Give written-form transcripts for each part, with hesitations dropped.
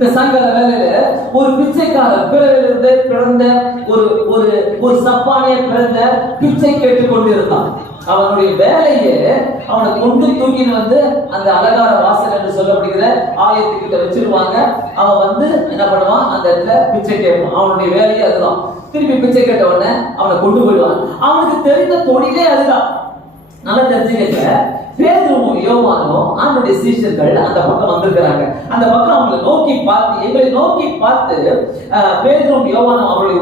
இந்த சங்கர வேலையில ஒரு பிச்சைக்காரர் பிறவிலிருந்து பிறந்த ஒரு ஒரு ஒரு சப்பானிய பிறந்த பிச்சை கேட்டுக் கொண்டிருந்தான். அவனுடைய வேலையே அவனை கொண்டு தூக்கின்னு வந்து அந்த அலங்கார வாசல் என்று சொல்லப்படுகிற ஆலயத்துக்கிட்ட வச்சிருவாங்க. அவன் வந்து என்ன பண்ணுவான், அந்த இடத்துல பிச்சை கேட்பான். அவனுடைய வேலையே அதுதான். திருப்பி பிச்சை கேட்ட உடனே அவனை கொண்டு போயிடுவான். அவனுக்கு தெரிந்த தொழிலே அதுதான். நல்லா தெரிஞ்சுக்க, பேதுருவும் யோவானும் ஆண்டவருடைய சீஷர்கள் அந்த பக்கம் வந்திருக்கிறாங்க. அந்த பக்கம் அவங்களை நோக்கி பார்த்து, எங்களை நோக்கி பார்த்து, பேதுருவும் யோவானும் அவனை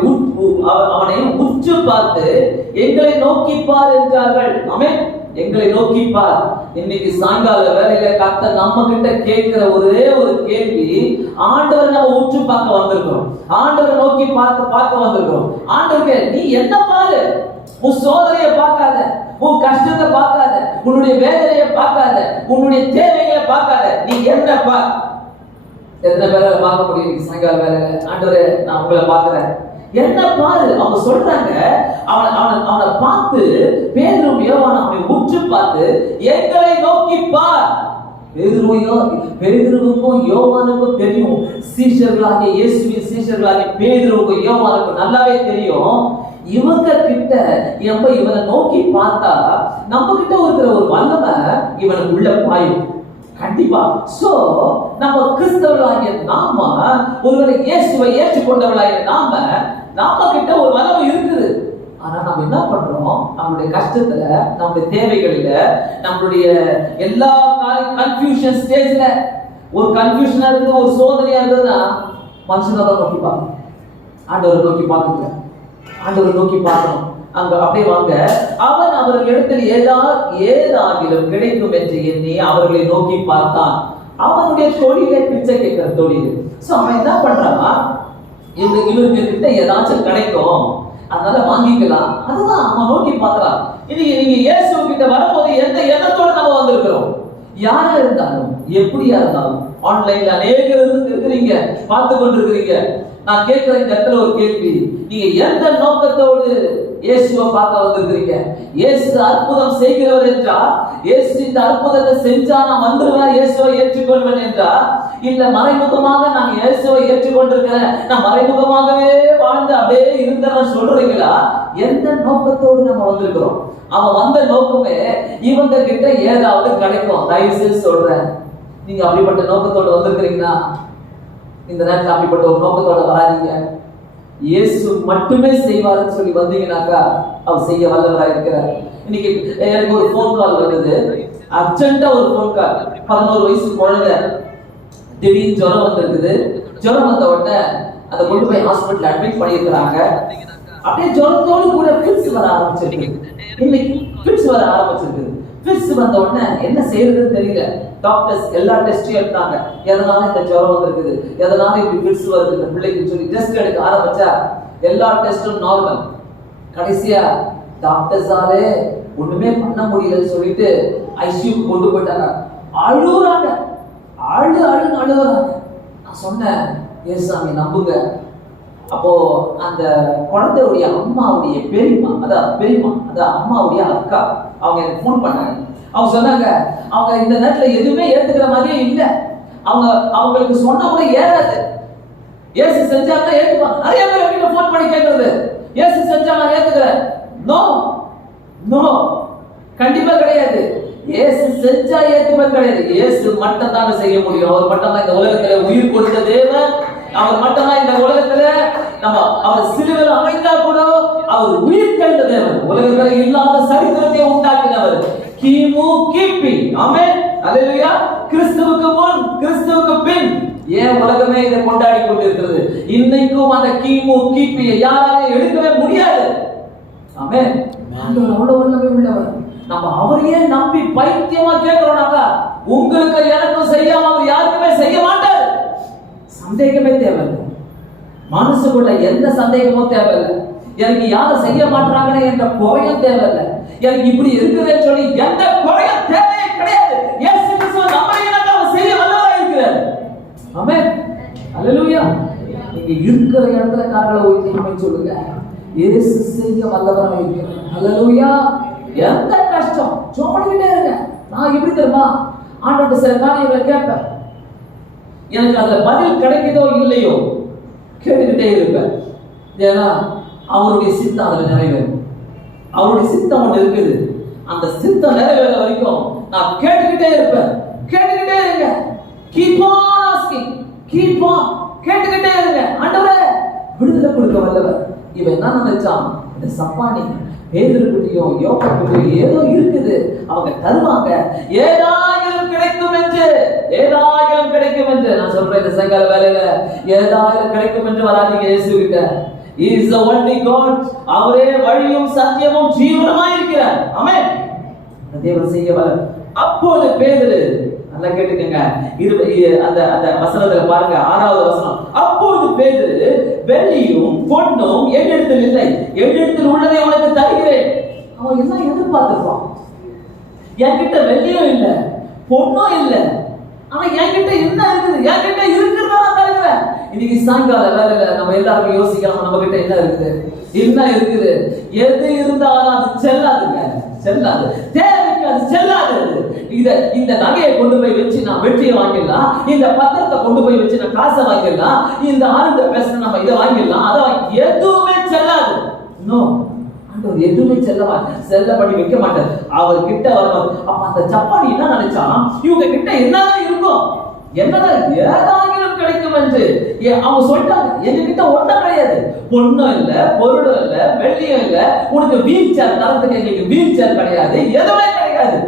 உற்று பார்த்து எங்களை நோக்கி பார் என்றார்கள். ஆமென். எங்களை நோக்கி பார். இன்னைக்கு சாயங்கால வேலையில கர்த்தர் நம்ம கிட்ட கேட்கிற ஒரே ஒரு கேள்வி, ஆண்டவரை நம்ம உற்று பார்க்க வந்திருக்கிறோம், ஆண்டவரை நோக்கி பார்க்க வந்திருக்கிறோம். ஆண்டவரே நீ என்ன பாரு, உன் சோதனையை பார்க்காத, உன் கஷ்டத்தை பார்க்காத, உன்னுடைய வேதனையை பார்க்காத, உன்னுடைய தேவைகளை பார்க்காத, நீ என்ன பார். எத்தனை பேரை பார்க்க முடியும் சாயங்கால வேலையில? ஆண்டவரே நான் உங்களை பார்க்கிறேன், என்ன பாரு. அவங்க சொல்றாங்க, அவனை பார்த்து பேதுருவும் யோவானும் அவனை உற்று பார்த்து எங்களை நோக்கி பார். பேதுருவுக்கும் யோவானுக்கும் தெரியும், சீஷர்களாகிய இயேசுவின் சீஷர்களாகிய பேதுருவுக்கும் யோவானுக்கும் நல்லாவே தெரியும், இவங்க கிட்ட இவனை நோக்கி பார்த்தா நம்ம கிட்ட இருக்கிற ஒரு வல்லமை இவனுக்கு உள்ள பாயும் கண்டிப்பா. சோ நம்ம கிறிஸ்தவர்களாகிய நாம, ஒருவரை இயேசுவை ஏற்றுக்கொண்டவர்களாகிய நாம கிட்ட ஒரு வல்லமை இருக்குது. ஆனா நம்ம என்ன பண்றோம், நம்மளுடைய கஷ்டத்துல, நம்மளுடைய தேவைகளில, நம்மளுடைய எல்லா கன்ஃபியூஷன் ஸ்டேஜ்ல ஒரு கன்ஃபியூஷனா இருக்குது, ஒரு சோதனையா இருக்குதுன்னா மனுஷனை தான் நோக்கி பார்க்கணும், ஆண்டவரை நோக்கி பார்க்கல. ஆண்டவரை நோக்கி பார்க்கணும். அங்க அப்படியே வாங்க, அவன் அவர்களிடத்தில் ஏதாகிலும் கிடைக்கும் என்று எண்ணி அவர்களை நோக்கி பார்த்தான். அவனுடைய தொழிலை பிச்சை கேட்கிற தொழில். சோ அவன் என்ன பண்றான், இவருக்கு கிட்ட ஏதாச்சும் கிடைக்கும், அதனால வாங்கிக்கலாம், அதுதான் அவன் நோக்கி பார்க்கலாம். இன்னைக்கு நீங்க இயேசு கிட்ட வரும்போது எந்த எண்ணத்தோட நம்ம வந்திருக்கிறோம்? யாரா இருந்தாலும், எப்படியா இருந்தாலும், ஆன்லைன்ல அநேகர் இருக்கிறீங்க, பார்த்து கொண்டிருக்கிறீங்க. நான் கேட்கிற இந்த இடத்துல ஒரு கேள்வி, நீங்க எந்த நோக்கத்தோடு இயேசுவை பார்க்க வந்திருக்கிறீங்க? இயேசு அற்புதம் செய்கிறவர் என்றா, இயேசு இந்த அற்புதத்தை செஞ்சா நான் வந்துருவேன், இயேசுவை ஏற்றுக்கொள்வேன் என்றா, இல்ல மறைமுகமாக நான் இயேசுவை ஏற்றுக்கொண்டிருக்கிறேன், நான் மறைமுகமாகவே வாழ்ந்து அப்படியே இருந்தேன் சொல்றீங்களா? எந்த நோக்கத்தோடு நம்ம வந்திருக்கிறோம்? அவன் வந்த நோக்கமே இவங்க கிட்ட ஏதாவது கிடைக்கும். தயவு செய்து சொல்றேன், நீங்க அப்படிப்பட்ட நோக்கத்தோடு வந்திருக்கிறீங்கன்னா இந்த நேரத்தில் அப்படிப்பட்ட ஒரு நோக்கத்தோட வராதீங்க. இயேசு மட்டுமே செய்வாருன்னு சொல்லி வந்தீங்கன்னாக்கா அவர் செய்ய வல்லவராக இருக்கிறார். இன்னைக்கு எனக்கு ஒரு போன் கால் வந்தது, அர்ஜென்ட்டா ஒரு போன் கால். 11 வயசு குழந்தை, திடீர்னு ஜுரம் வந்திருக்குது. ஜுரம் வந்த உடனே அதை கொண்டு போய் ஹாஸ்பிட்டல் அட்மிட் பண்ணியிருக்கிறாங்க. அப்படியே ஜுரத்தோடு கூட ஃபிட்ஸ் வர ஆரம்பிச்சிருக்கு. இன்னைக்கு ஃபிட்ஸ் வர ஆரம்பிச்சிருக்கு. ஃபிட்ஸ் வந்த உடனே என்ன செய்யறதுன்னு தெரியல. டாக்டர்ஸ் எல்லா டெஸ்டையும் எடுத்தாங்க, எதனால இந்த ஜுரம் வந்திருக்குது, எதனால இப்படி ஃபிட்ஸ் வருது இந்த பிள்ளைக்கு சொல்லி டெஸ்ட் எடுக்க ஆரம்பிச்சா எல்லா டெஸ்டும் நார்மல். கடைசியா டாக்டர்ஸாலே ஒண்ணுமே பண்ண முடியலன்னு சொல்லிட்டு ஐசியூக்கு கொண்டு போயிட்டாங்க. அழுகுறாங்க, அழுகுறாங்க. நான் சொன்னேன், ஏசாமி நம்புங்க. அப்போ அந்த குழந்தையுடைய அம்மாவுடைய பெரியம்மா, அதான் அம்மாவுடைய அக்கா, அவங்க எனக்கு ஃபோன் பண்ணாங்க. அவங்க சொன்னாங்க, அவங்க இந்த நேரத்துல எதுவுமே ஏத்துக்கிற மாதிரியே இல்ல, அவங்களுக்கு சொன்னா கூட ஏறாது. ஏசு செஞ்சாங்க ஏத்துப்பாங்க. நிறைய பேர் என்கிட்ட ஃபோன் பண்ணி கேட்கறது, ஏசு செஞ்சா நான் ஏத்துக்கிறேன். நோ, கண்டிப்பா கிடையாது. இயேசு செஞ்சா ஏத்துப்பது கிடையாது. இயேசு மட்டும் தான் செய்ய முடியும். அவர் மட்டும் தான் இந்த உலகத்துல உயிர் கொடுத்த தேவன். அவர் மட்டும் தான் இந்த உலகத்துல அவர் சிலுவையில் அமைந்தா கூட அவர் உயிர் தெழுந்த தேவன். உலகத்துல இல்லாத சரித்திரத்தை உண்டாக்கினவர். கிபி. ஆமென். அல்லேலூயா. கிறிஸ்துவுக்கு முன், கிறிஸ்துவுக்கு பின் ஏன் உலகமே இதை கொண்டாடி கொண்டிருக்கிறது? இன்னைக்கும் அந்த கிபி யாராலையும் எடுக்கவே முடியாது. ஆமென். ஆண்டவர் அவ்வளவு வல்லமை உள்ளவர். நம்ம அவரையே நம்பி பைத்தியமா கேட்கிறோம்னாக்கா உங்களுக்கு எனக்கும் செய்யாம அவர் யாருக்குமே செய்ய மாட்டார். சந்தேகமே தேவையில்லை. மனசுக்குள்ள எந்த சந்தேகமும் தேவையில்லை. எனக்கு யாரும் செய்ய மாட்டாங்களே என்ற குறையும் தேவையில்லை. எனக்கு இப்படி இருக்குதுன்னு சொல்லி எந்த குறையும் தேவையே கிடையாது. இயேசு கிறிஸ்து நம்மையினால அவர் செய்ய வல்லவராக இருக்கிறார். ஆமென். அல்லேலூயா. நீங்க இருக்கிற இடத்துல கால்களை ஊற்றி சொல்லுங்க, இயேசு செய்ய வல்லவராக இருக்கிறார். அல்லேலூயா. எந்த கஷ்டம் சொல்லிக்கிட்டே இருங்க. நான் எப்படி தெரியுமா ஆண்டவர்கிட்ட சில காரியங்களை கேட்பேன். எனக்கு அதுல பதில் கிடைக்குதோ இல்லையோ கேட்டுக்கிட்டே இருப்பேன். ஏன்னா அவருடைய சித்தம் அதுல நிறைவேறும். அவருடைய சித்தம் ஒன்று இருக்குது. அந்த சித்தம் நிறைவேற வரைக்கும் நான் கேட்டுக்கிட்டே இருப்பேன். கேட்டுக்கிட்டே இருங்க. Keep on asking, keep on, கேட்டுக்கிட்டே இருங்க. ஆண்டவரே விடுதலை கொடுக்க வல்லவர். இவன் என்ன நினைச்சான்? இந்த சப்பானி பேதுருக்கிட்டையும் யோபுக்கிட்டையும் ஏதோ இருக்குது, அவங்க தருவாங்க, ஏதாயிரம் கிடைக்கும் என்று, ஏதாயிரம் கிடைக்கும் என்று. நான் சொல்றேன், இந்த சாயங்கால வேலையில ஏதாயிரம் கிடைக்கும் என்று வராதீங்க. இயேசு கிட்ட He is the only God. அவரே வழியும் சத்தியமும் ஜீவனுமாய் இருக்கிறார். ஆமென். தேவன் செய்ய வல்லவர். அப்போது பேதுரு, நல்லா கேட்டுக்கங்க, அந்த வசனத்துல பாருங்க, 6வது வசனம். அப்போது பேதுரு, வெள்ளியும் பொன்னும் என்னிடத்தில் இல்லை, என்னிடத்தில் உள்ளதை உனக்கு தருகிறேன். அவன் என்ன எதிர்பார்த்திருப்பான்? என்கிட்ட வெள்ளியும் இல்லை, பொன்னும் இல்லை, ஆனா என்கிட்ட என்ன இருக்குது? என்கிட்ட இருக்கிறதா நான் தருகிறேன். இன்னைக்கு சாயங்கால வேலையில நம்ம எல்லாருமே யோசிக்கலாம், நம்ம கிட்ட என்ன இருக்குது, என்ன இருக்குது. எது இருந்தாலும் அது செல்லாதுங்க, செல்லாது. தேவைக்கு அது செல்லாது. இந்த நகையை கொண்டு போய் வச்சு நான் வெற்றியை வாங்கிடலாம், இந்த பத்திரத்தை கொண்டு போய் வச்சு நான் காசை வாங்கிடலாம், இந்த ஆளுட பேச நம்ம இதை வாங்கிடலாம், அதை எதுவுமே செல்லாது. இன்னும் ஆண்டவர் எதுவுமே செல்லப்படி வைக்க மாட்டார். அவர் கிட்ட வருவார். அப்ப அந்த சப்பானி என்ன நினைச்சான்? இவங்க கிட்ட என்னதான் இருக்கும், என்னதான் ஏதாகிலும் கிடைக்கும் என்று அவங்க சொல்லிட்டாங்க. எங்க கிட்ட ஒன்றும் கிடையாது, பொண்ணும் இல்ல, பொருளும் இல்ல, வெள்ளியும் இல்ல, உனக்கு வீல் சேர் தரத்துக்கு எங்களுக்கு வீல் சேர் கிடையாது, எதுவுமே கிடையாது.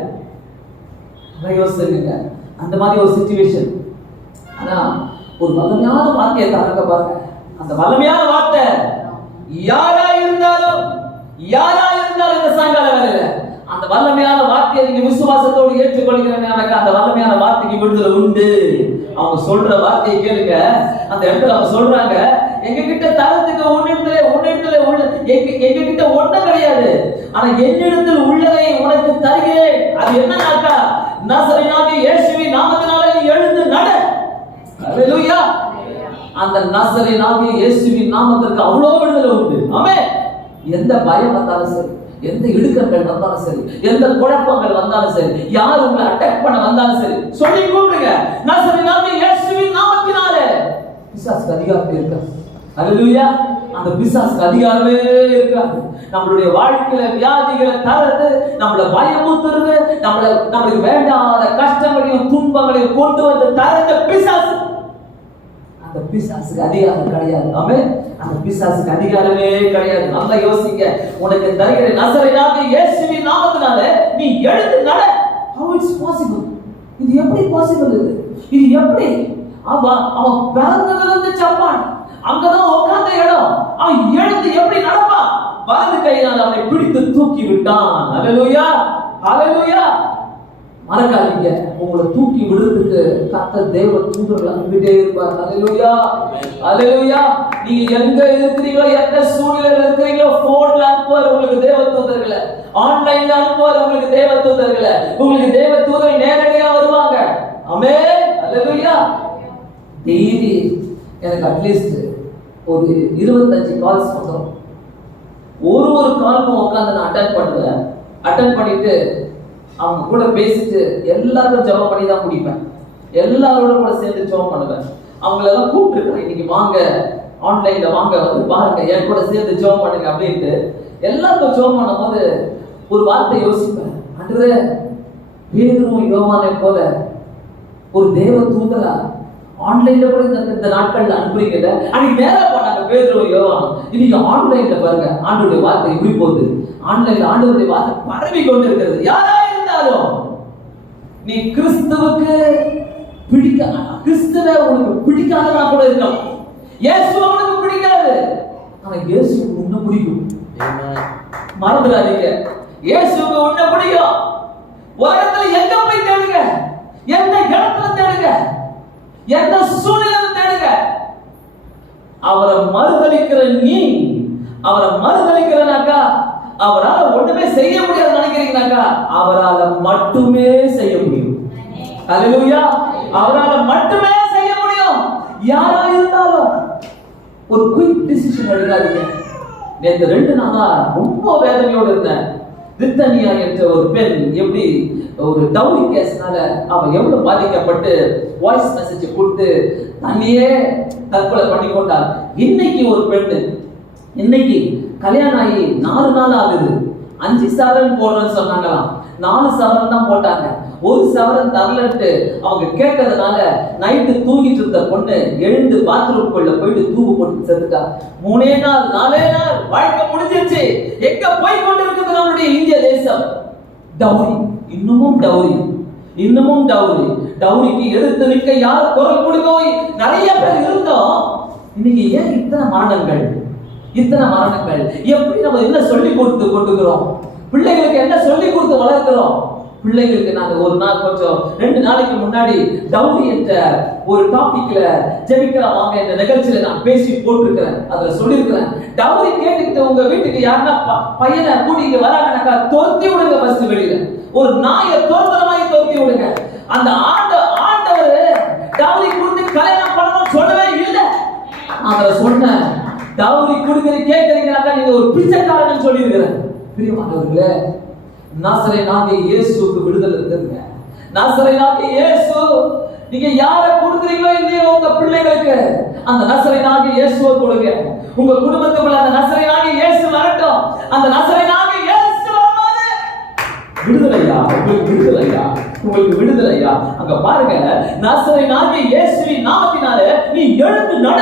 யோசிச்சுங்க, அந்த மாதிரி ஒரு சிச்சுவேஷன். ஆனா ஒரு வல்லமையான வார்த்தையை தரங்க பாருங்க. அந்த வல்லமையான வார்த்தை யாரா இருந்தாலும் இந்த சாயங்கால வேலையில அந்த வல்லமையான வார்த்தையை நீங்க விசுவாசத்தோடு ஏற்றுக்கொள்கிறேன், அந்த வல்லமையான வார்த்தைக்கு விடுதலை உண்டு. அவங்க சொல்ற வார்த்தையை கேளுங்க. அந்த இடத்துல அவங்க சொல்றாங்க, எங்க கிட்ட தரத்துக்கு உன்னிடத்துல உள்ள எங்க கிட்ட ஒண்ணும் கிடையாது, ஆனா என்னிடத்தில் உள்ளதை உனக்கு தருகிறேன். அது என்னன்னாக்கா, நசரேயனாகிய இயேசுவின் நாமத்தினாலே நீ எழுந்து நட. ஹல்லேலூயா. அந்த நசரேயனாகிய இயேசுவின் நாமத்திற்கு அவ்வளவு விடுதலை உண்டு. ஆமென். எந்த பயம் வந்தாலும் சரி, எந்த இடுக்கங்கள் வந்தாலும் சரி, எந்த குழப்பங்கள் வந்தாலும் சரி, யார் உங்களை அட்டாக் பண்ண வந்தாலும் சரி, சொல்லி கூப்பிடுங்க, நசரேயனாகிய இயேசுவின் நாமத்தினாலே. பிசாசுக்கு அதிகாரம் இருக்காது. ஹல்லேலூயா. அந்த பிசாசுக்கு அதிகாரமே இருக்காது. நம்மளுடைய வாழ்க்கையில வியாதிகளை தரது, நம்மள பயமுறுத்துறது, நம்மளுக்கு வேண்டாத கஷ்டங்களையும் துன்பங்களையும் கொண்டு வந்து தரது பிசாசு. அந்த பிசாசுக்கு அதிகாரம் கிடையாது. ஆமென். அந்த பிசாசுக்கு அதிகாரமே கிடையாது. நல்லா யோசிங்க. உனக்கு தருகிற நசரேயனாகிய இயேசுவின் நாமத்தினாலே நீ எழுந்து நட. How it's possible? இது எப்படி பாசிபிள்? இது எப்படி? அவன் பிறந்ததுல இருந்து சப்பான், அங்கதான் உட்கார்ந்த இடம், அவன் எழுந்து எப்படி நடப்பான்? வலது கையினால் அவனை பிடித்து தூக்கி விட்டான். ஹல்லேலூயா, ஹல்லேலூயா. மறக்காதீங்க, உங்களை தூக்கி விடுறதுக்கு கர்த்தர் தேவ தூதர்கள் அனுப்பிட்டே இருப்பார். ஹல்லேலூயா, ஹல்லேலூயா. நீங்க எங்க இருக்கிறீங்களோ, எந்த சூழ்நிலையில இருக்கிறீங்களோ, போன்ல அனுப்புவார் உங்களுக்கு தேவ தூதர்களை, ஆன்லைன்ல அனுப்புவார் உங்களுக்கு தேவ தூதர்களை. உங்களுக்கு தேவ தூதர்கள் நேரடியா வருவாங்க. ஆமென், ஹல்லேலூயா. டெய்லி எனக்கு அட்லீஸ்ட் ஒரு 25 கால்ஸ் வந்துடும். ஒரு காலுக்கும் உட்காந்து நான் அட்டென்ட் பண்ணுவேன். அட்டென்ட் பண்ணிட்டு அவங்க கூட பேசிட்டு எல்லாரும் ஜெபம் பண்ணி தான் முடிப்பேன். எல்லாரோட கூட சேர்ந்து ஜெபம் பண்ணுவேன். அவங்களெல்லாம் கூப்பிட்டுருக்கேன், இன்னைக்கு வாங்க, ஆன்லைன்ல வாங்க, வந்து பாருங்க, என் கூட சேர்ந்து ஜெபம் பண்ணுங்க அப்படின்ட்டு. எல்லாருக்கும் ஜெபம் பண்ணும் போது ஒரு வார்த்தை யோசிப்பேன், ஆண்டவரே, பேதுருவும் யோவானை போல ஒரு தேவ தூதரா ஆன்லைன்ல கூட இந்த நாட்கள்ல அனுப்புறீங்கல்ல. அன்னைக்கு நேரா போனாங்க பேதுருவும் யோவானும். இன்னைக்கு ஆன்லைன்ல பாருங்க, ஆண்டவருடைய வார்த்தை இப்படி போகுது. ஆன்லைன்ல ஆண்டவருடைய வார்த்தை பரவி கொண்டு இருக்கிறது. யாரா இருந்தாலும் நீ கிறிஸ்துவுக்கு கிறிஸ்துவ உனக்கு பிடிக்காதவனா கூட இருக்கலாம், இயேசு உனக்கு பிடிக்காது, ஆனா இயேசுக்கு உன்னை பிடிக்கும். மறந்துடாதீங்க, இயேசுக்கு உன்னை பிடிக்கும். உலகத்துல எங்க போய் தேடுங்க, எந்த இடத்துல தேடுங்க, எந்த சூழ்நிலையில தேடுங்க, அவரை மறுதலிக்கிற நீ, அவரை மறுதலிக்கிறனாக்கா அவரால் ஒண்ணுமே செய்ய முடியாது நினைக்கிறீங்கனாக்கா அவரால் மட்டுமே செய்ய முடியும். ஹல்லேலூயா. அவரால் மட்டுமே செய்ய முடியும். யாரா இருந்தாலும் ஒரு குயிக் டிசிஷன் எடுக்காதீங்க. நேற்று 2 நாளா ரொம்ப வேதனையோடு இருந்தேன். பிரித்தானியா என்ற ஒரு பெண் எப்படி ஒரு டவுரி கேஸ்னால அவ எவ்வளவு பாதிக்கப்பட்டு வாய்ஸ் மெசேஜ் கொடுத்து தன்னையே தற்கொலை பண்ணி கொண்டார். இன்னைக்கு ஒரு பெண்ணு இன்னைக்கு கல்யாணம் ஆகி 4 நாள் ஆகுது, 5 சவரன் போடுறேன்னு சொன்னாங்களாம். 4 சவரன் தான் போட்டாங்க. 1 சவரன் தரலன்ட்டு அவங்க கேட்டதுனால நைட்டு தூங்கிட்டு இருந்த பொண்ணு எழுந்து பாத்ரூம்குள்ள போயிட்டு தூக்கு போட்டு செத்துட்டா. 3 நாள் 4 நாள் வாழ்க்கை முடிஞ்சிருச்சு. எங்க போய் கொண்டு இருக்குது நம்முடைய இந்திய தேசம்? டவுரி, இன்னமும் டவுரி, இன்னமும் டவுரி. டவுரிக்கு எதிர்த்து நிற்க யார் குரல் கொடுக்க நிறைய பேர் இருந்தோம். இன்னைக்கு ஏன் இத்தனை மரணங்கள், இத்தனை மரணங்கள்? எப்படி நம்ம என்ன சொல்லி கொடுத்து கொண்டுக்கிறோம்? பிள்ளைகளுக்கு என்ன சொல்லி கொடுத்து வளர்க்கிறோம்? பிள்ளைகளுக்கு நாங்க ஒரு நாள் கொஞ்சம் 2 நாளைக்கு முன்னாடி டவுரி என்ற ஒரு டாபிக்ல ஜெபிக்கலாம் வாங்க இந்த நிகழ்ச்சியில நான் பேசி போட்டிருக்கிறேன். அதுல சொல்லியிருக்கிறேன், டவுரி கேட்டுக்கிட்டு உங்க வீட்டுக்கு யாருன்னா பையனை கூட்டிட்டு வராங்கனாக்கா துரத்தி விடுங்க. ஃபர்ஸ்ட் வெளியில ஒரு நாயை துரத்துற மாதிரி துரத்தி விடுங்க. அந்த ஆண்டவர் டவுரி கொடுத்து கல்யாணம் பண்ணணும் சொல்லவே இல்லை. அதுல சொன்ன டவுரி கொடுக்குறது கேட்கறீங்கனாக்கா நீங்க ஒரு பிச்சைக்காரன்னு சொல்லி இருக்கிறேன். பிரியமானவர்களே, நாசரேயனாகிய இயேசுவுக்கு விடுதலை இருக்குங்க. நாசரேயனாகிய இயேசு, நீங்க யாரை கொடுக்குறீங்களோ இல்லையோ உங்க பிள்ளைகளுக்கு அந்த நாசரேயனாகிய இயேசுவை கொடுங்க. உங்க குடும்பத்துக்குள்ள அந்த நாசரேயனாகிய இயேசு வரட்டும். அந்த நாசரேயனாகிய இயேசு வரும்போது விடுதலையா, உங்களுக்கு விடுதலையா, உங்களுக்கு விடுதலையா. அங்க பாருங்க, நாசரேயனாகிய இயேசுவின் நாமத்தினால நீ எழுந்து நட.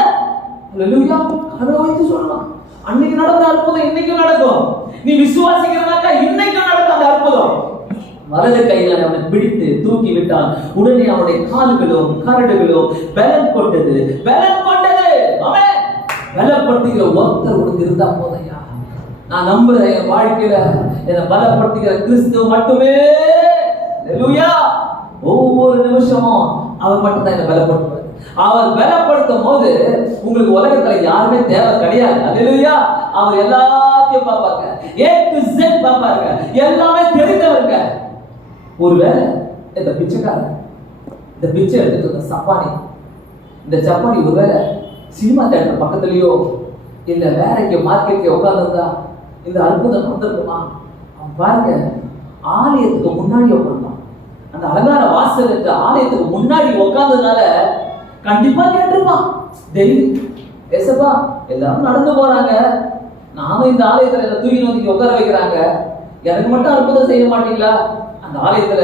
அல்லேலூயா. அதை வைத்து சொல்லலாம். அன்னைக்கு நடந்த அற்புதம் இன்னைக்கு நடக்கும். நீ விசுவாசிக்கிறனாக்கா இன்னைக்கு நடக்கும் அந்த அற்புதம். வலது கையில அவனை பிடித்து தூக்கி விட்டான். உடனே அவனுடைய கால்களும் கரடுகளும் பலம் கொண்டது, பலம் கொண்டது. அவன் பலப்படுத்துகிற ஒருத்தர் உனக்கு இருந்தா போதையா. நான் நம்புறேன், என் வாழ்க்கையில என்னை பலப்படுத்துகிற கிறிஸ்து மட்டுமே. அல்லேலூயா. ஒவ்வொரு நிமிஷமும் அவர் மட்டும் தான் என்னை பலப்படுத்துவார். அவர் பலப்படுத்தும் போது உங்களுக்கு உலகத்துல யாருமே தேவை கிடையாது. அல்லேலூயா. அவர் எல்லாத்தையும் பார்ப்பாங்க, A to Z பார்ப்பாங்க, எல்லாமே தெரிந்தவங்க. ஒருவேளை இந்த பிச்சைக்காரன் இந்த பிச்சை எடுத்துட்டு சப்பானி, இந்த சப்பானி ஒருவேளை சினிமா தியேட்டர் பக்கத்துலயோ இல்ல வேற எங்க மார்க்கெட்ல உட்கார்ந்துருந்தா இந்த அற்புதம் வந்திருக்குமா? அவன் பாருங்க, ஆலயத்துக்கு முன்னாடி உட்கார்ந்தான். அந்த அலங்கார வாசல் என்ற ஆலயத்துக்கு முன்னாடி உட்கார்ந்ததுனால கண்டிப்பா கேட்டிருப்பான். டெய்லி ஏசப்பா எல்லாரும் நடந்து போறாங்க, நாம இந்த ஆலயத்துல தூக்கி நோக்கி உட்கார வைக்கிறாங்க, எனக்கு மட்டும் அற்புதம் செய்ய மாட்டீங்களா? அந்த ஆலயத்துல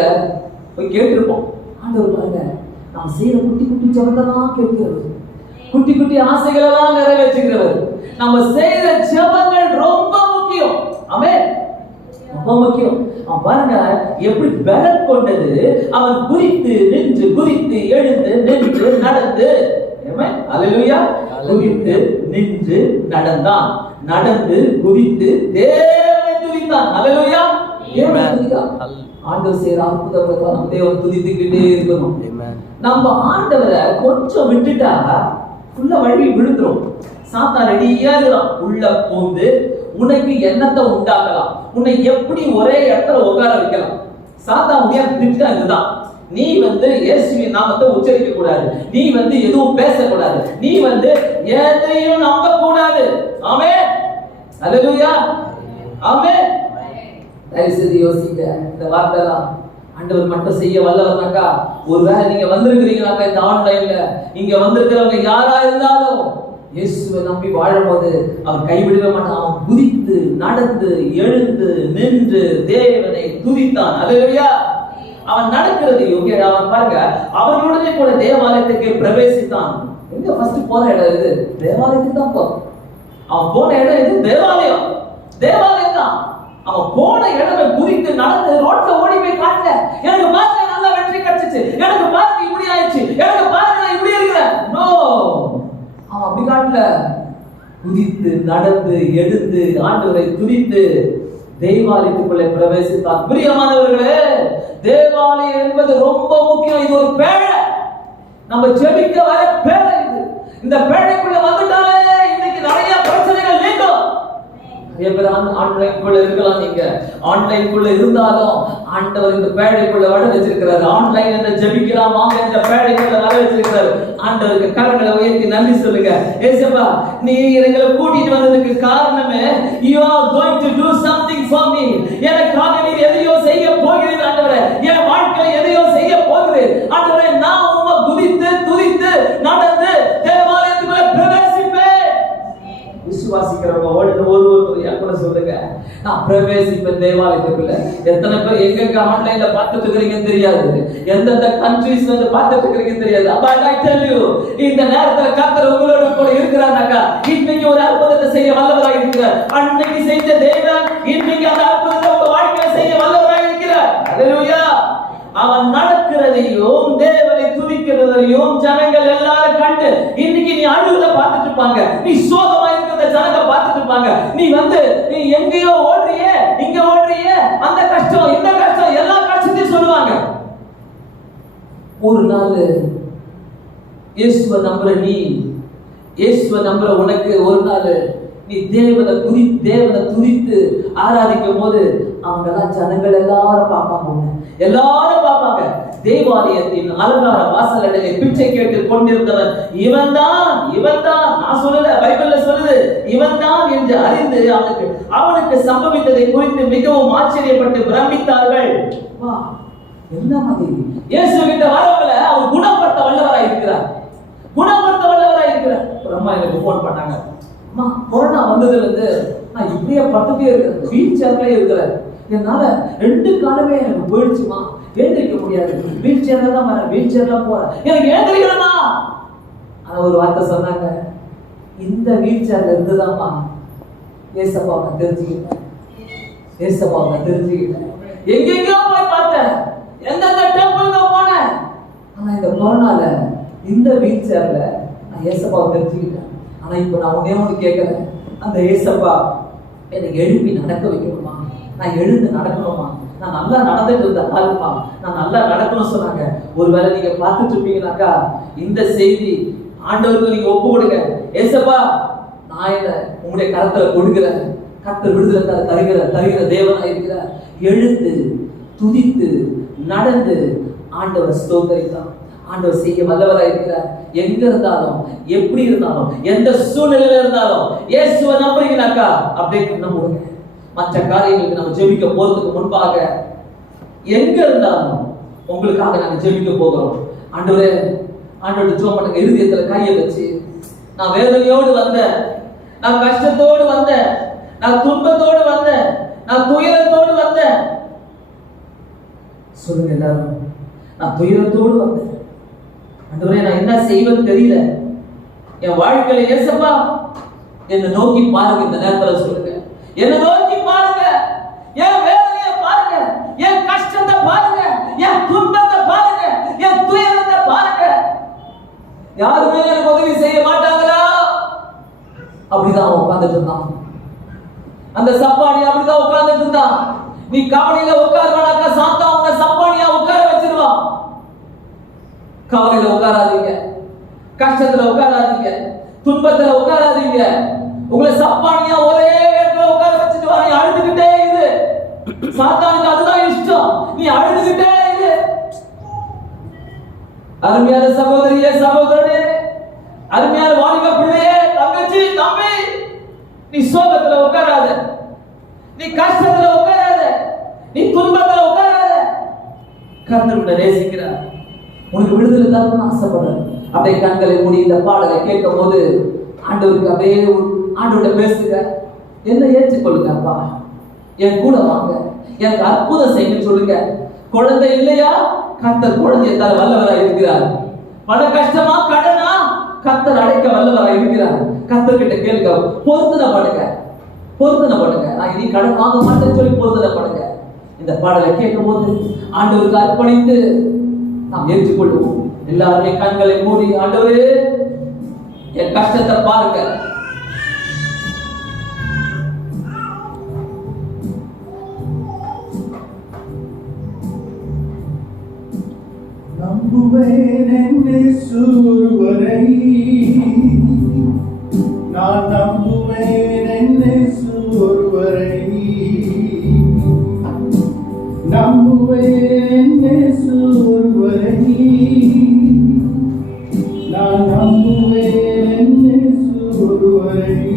போய் கேட்டிருப்போம். ஆண்டவர் பாருங்க, நாம் செய்யற குட்டி குட்டி ஜெபத்தெல்லாம் கேட்கிறவர், குட்டி குட்டி ஆசைகள் எல்லாம் நிறைவேற்றுகிறவர். நம்ம செய்யற ஜெபங்கள் ரொம்ப முக்கியம். ஆமென், ரொம்ப முக்கியம். அவன் பாருங்க எப்படி பலம் கொண்டது. அவன் குறித்து நின்று, குறித்து எழுந்து, நின்று நடந்து. ஆமென், அல்லேலூயா. குறித்து நின்று நடந்தான், நடந்து குறித்து தேவனை துதித்தான். அல்லேலூயா. தேவனை துதித்தான். ஆண்டவர் செய்யற அற்புதங்களை நம்ம தேவனை துதித்துக்கிட்டே இருக்கணும். நம்ம ஆண்டவரை கொஞ்சம் விட்டுட்டா ஃபுல்லா வழி விழுந்துரும். சாத்தான் ரெடியா இருக்கான், உள்ள பூந்து உனக்கு எண்ணத்தை உண்டாக்கலாம், உன்னை எப்படி ஒரே இடத்துல உட்கார வைக்கலாம். சாத்தானுடைய திட்டம் இதுதான். நீ இயேசுவின் நாமத்தை உச்சரிக்க கூடாது, நீ எதுவும் பேசக்கூடாது, நீ எதையும் நம்ப கூடாது. ஆமென், அல்லேலூயா. ஆமென். தயவு செய்து யோசிங்க இந்த வார்த்தைலாம். ஆண்டவர் மட்டும் செய்ய வல்லவர்னாக்கா, ஒருவேளை நீங்க வந்திருக்கிறீங்கனாக்கா இந்த ஆன்லைன்ல இங்க வந்திருக்கிறவங்க யாரா இருந்தாலும் இயேசுவை நம்பி வாழும்போது அவர் கைவிடவே மாட்டான். அவன் குதித்து நடந்து எழுந்து நின்று தேவனை துதித்தான். அல்லேலூயா. அவன் நடக்கிறது அவன் பாருங்க, அவர்களுடனே கூட தேவாலயத்துக்கு பிரவேசித்தான். எங்க ஃபர்ஸ்ட் போன இடம் இது? தேவாலயத்துக்கு தான் போறான். அவன் போன இடம் இது தேவாலயம், தேவாலயம் தான். அவன் போன இடமே குதித்து நடந்து ரோட்ல ஓடி போய் காட்டல, எனக்கு பாருங்க நல்ல வெற்றி கிடைச்சிச்சு, எனக்கு பாருங்க இப்படி ஆயிடுச்சு, எனக்கு பாருங்க நான் இப்படி இருக்கிறேன். நோ, அவன் அப்படி காட்டல. குதித்து நடந்து எழுந்து ஆண்டவரை துதித்து தேவாலயத்துக்குள்ளே பிரவேசித்தான். பிரியமானவர்களே, தேவாலயம் என்பது ரொம்ப முக்கியம். இது ஒரு பேழை, நம்ம ஜெபிக்க வர பேழை இது. இந்த பேழைக்குள்ள வந்துட்டாலே இன்னைக்கு நிறைய பிரச்சனைகள் நீங்கும். ஆன்லைனுக்குள்ள இருக்கலாம், நீங்க ஆன்லைனுக்குள்ள இருந்தாலும் ஆண்டவர் இந்த பேழைக்குள்ள வர வச்சிருக்கிறார். ஆன்லைன் என்ற ஜெபிக்கலாம் வாங்க, இந்த பேழைக்குள்ள வர வச்சிருக்கிறார். ஆண்டவருக்கு கரங்களை உயர்த்தி நன்றி சொல்லுங்க. ஏசப்பா, நீ எங்களை கூட்டிட்டு வந்ததுக்கு காரணமே you are going to do something for me. எனக்காக பிரவேசிப்பேன் தேவாலயத்துக்குள்ள. எத்தனை பேர் எங்க ஆன்லைன்ல பார்த்துட்டு இருக்கிறீங்கன்னு தெரியாது, எந்தெந்த கண்ட்ரீஸ்ல இருந்து பார்த்துட்டு இருக்கிறீங்கன்னு தெரியாது. But I tell you, இந்த நேரத்துல கர்த்தர் உங்களோட கூட இருக்கிறானாக்கா, இன்னைக்கு ஒரு அற்புதத்தை செய்ய வல்லவராய் இருக்கிறார். அன்னைக்கு செய்த தேவன் இன்னைக்கு அந்த அற்புதத்தை உங்க வாழ்க்கையில செய்ய வல்லவராய் இருக்கிறார். ஹalleluya. அவன் நடக்கிறதையும் தேவனை துதிக்கிறதையும் ஜனங்கள் எல்லாரும் கண்டு இன்னைக்கு நீ அழுகுறத பார்த்துட்டு இருப்பாங்க, நீ சோகமா இருக்கிறத ஜனங்க பார்த்துட்டு இருப்பாங்க. நீ எங்கேயோ ஓடுறியே, இங்க ஓடுறியே, அந்த கஷ்டம் இந்த கஷ்டம் எல்லா கஷ்டத்தையும் சொல்லுவாங்க. ஒரு நாள் இயேசுவை நம்புற நீ, இயேசுவை நம்புற உனக்கு ஒரு நாள் நீ தேவனை துதித்து ஆராதிக்கும் போது அவங்க எல்லாம் ஜனங்கள் எல்லாரும் பார்ப்பாங்க, எல்லாரும் பார்ப்பாங்க. தேவாலயத்தின் அலங்கார வாசல்களிலே பிச்சை கேட்டு கொண்டிருந்தவன் இவன் தான் நான் சொல்லல, பைபிள்ல சொல்லுது இவன் தான் என்று அறிந்து அவனுக்கு சம்பவித்ததை குறித்து மிகவும் ஆச்சரியப்பட்டு பிரமித்தார்கள். வா, என்ன மாதிரி இயேசு கிட்ட வரவங்கள அவர் குணப்படுத்த வல்லவராய் இருக்கிறார், குணப்படுத்த வல்லவராய் இருக்கிறார். ஒரு அம்மா எனக்கு போன் பண்ணாங்க, அம்மா கொரோனா வந்ததுல இருந்து நான் இப்படியே படுத்துட்டே இருக்கிறேன், வீல் சேர்ல இருக்கிறேன், என்னால 2 காலமே எனக்கு போயிடுச்சுமா, எழுந்திருக்க முடியாது, வீல் சேர்ல தான் வரேன், வீல் சேர்ல போறேன், எனக்கு எழுந்திருக்கணுமா. ஆனா ஒரு வார்த்தை சொன்னாங்க, இந்த வீல் சேர்ல இருந்துதான்மா ஏசப்பா நான் தெரிஞ்சுக்கிட்டேன், ஏசப்பா நான் தெரிஞ்சுக்கிட்டேன். எங்கெங்கோ போய் பார்த்தேன், எந்தெந்த டெம்பிளுக்கு போனேன், ஆனா இந்த கொரோனால இந்த வீல் சேர்ல நான் ஏசப்பாவை தெரிஞ்சுக்கிட்டேன். ஆனா இப்ப நான் ஒண்ணு கேட்கிறேன், அந்த ஏசப்பா எனக்கு எழுப்பி நடக்க வைக்கணுமா, நான் எழுந்து நடக்கணுமா, நான் நல்லா நடந்துட்டு இருந்த ஆளுமா, நான் நல்லா நடக்கணும் சொன்னாங்க. ஒருவேளை நீங்க பார்த்துட்டு இருப்பீங்கன்னாக்கா இந்த செய்தி ஆண்டவருக்கு நீங்க ஒப்பு கொடுங்க. ஏசப்பா நான் என்ன உங்களுடைய கரத்துல கொடுக்கிறேன், கர்த்தர் விடுதலை தருகிற தேவனா இருக்கிறார். எழுந்து துதித்து நடந்து ஆண்டவர் ஸ்தோத்திரித்தான். ஆண்டவர் செய்ய வல்லவராய் இருக்கிறார். எங்க இருந்தாலும் எப்படி இருந்தாலும் எந்த சூழ்நிலையில இருந்தாலும் இயேசுவை நம்புறீங்கனாக்கா அப்படியே நம்புங்க. மற்ற காரியங்களுக்கு நம்ம ஜெபிக்க போறதுக்கு முன்பாக எங்க இருந்தாலும் உங்களுக்காக நாங்க ஜெபிக்க போகிறோம். ஆண்டவரே, ஆண்டவர்கிட்ட ஜெபம் பண்ணுங்க. இருதயத்துல கையை வச்சு, நான் வேதனையோடு வந்தேன், நான் கஷ்டத்தோடு வந்தேன், நான் துன்பத்தோடு வந்தேன், நான் துயரத்தோடு வந்தேன் சொல்லுங்க எல்லாரும். நான் துயரத்தோடு வந்தேன் ஆண்டவரே, நான் என்ன செய்வது தெரியல, என் வாழ்க்கையில இயேசுப்பா என்னை நோக்கி பாருங்க. இந்த நேரத்துல சொல்லுங்க, என்னை நோக்கி பாருங்க, என் வேதனையை பாருங்க, என் கஷ்டத்தை பாருங்க, என் துன்பத்தை பாருங்க, என் துயரத்தை பாருங்க. யாருமே எனக்கு உதவி செய்ய மாட்டாங்களா? அப்படிதான் அவன் உட்கார்ந்துட்டு இருந்தான். அந்த சப்பானி அப்படிதான் உட்கார்ந்துட்டு இருந்தான். நீ கவலையில உட்கார்வானாக்கா சாத்தா உன்னை சப்பானியா உட்கார வச்சிருவான். கவலையில உட்காராதீங்க, கஷ்டத்துல உட்காராதீங்க, துன்பத்துல உட்காராதீங்க. உங்களை சப்பானியா ஒரே இடத்துல உட்கார வச்சுட்டு வா. நீ அழுதுகிட்டே இரு, சாத்தானுக்கு அதுதான் இஷ்டம், நீ அழுதுகிட்டே இரு. அருமையான சகோதரியே, சகோதரனே, அருமையான வாலிப பிள்ளையே, தங்கச்சி, தம்பி, நீ சோகத்துல உட்காராத, நீ கஷ்டத்துல உட்காராத, நீ துன்பத்துல உட்காராத. கர்த்தர் உன்னை நேசிக்கிறார், உனக்கு விடுதலை தரணும்னு ஆசைப்படுறார். அப்படியே கண்களை மூடி இந்த பாடலை கேட்கும் போது ஆண்டவருக்கு அப்படியே ஆண்டவர்கிட்ட பேசுங்க. என்ன ஏற்றுக்கொள்ளுங்க, அப்பா என் கூட வாங்க, எனக்கு அற்புதம் செய்ய சொல்லுங்க. குழந்தை இல்லையா? கர்த்தர் குழந்தையை தர வல்லவராய் இருக்கிறார். பண கஷ்டமா, கடனா, கர்த்தர் அடைக்க வல்லவராய் இருக்கிறார். கர்த்தர் கிட்ட கேளுங்க, பொருத்தனை பண்ணுங்க. நான் இனி கடன் வாங்க மாட்டேன்னு சொல்லி பொருத்தனை பண்ணுங்க. இந்த பாடலை கேட்கும் போது ஆண்டவருக்கு அர்ப்பணித்து நாம் ஏற்றுக்கொள்வோம். எல்லாருமே கண்களை மூடி, ஆண்டவரே என் கஷ்டத்தை பாருங்க, நம்புவேன் என்று ஒருவரை, நான் நம்புவேன் என்று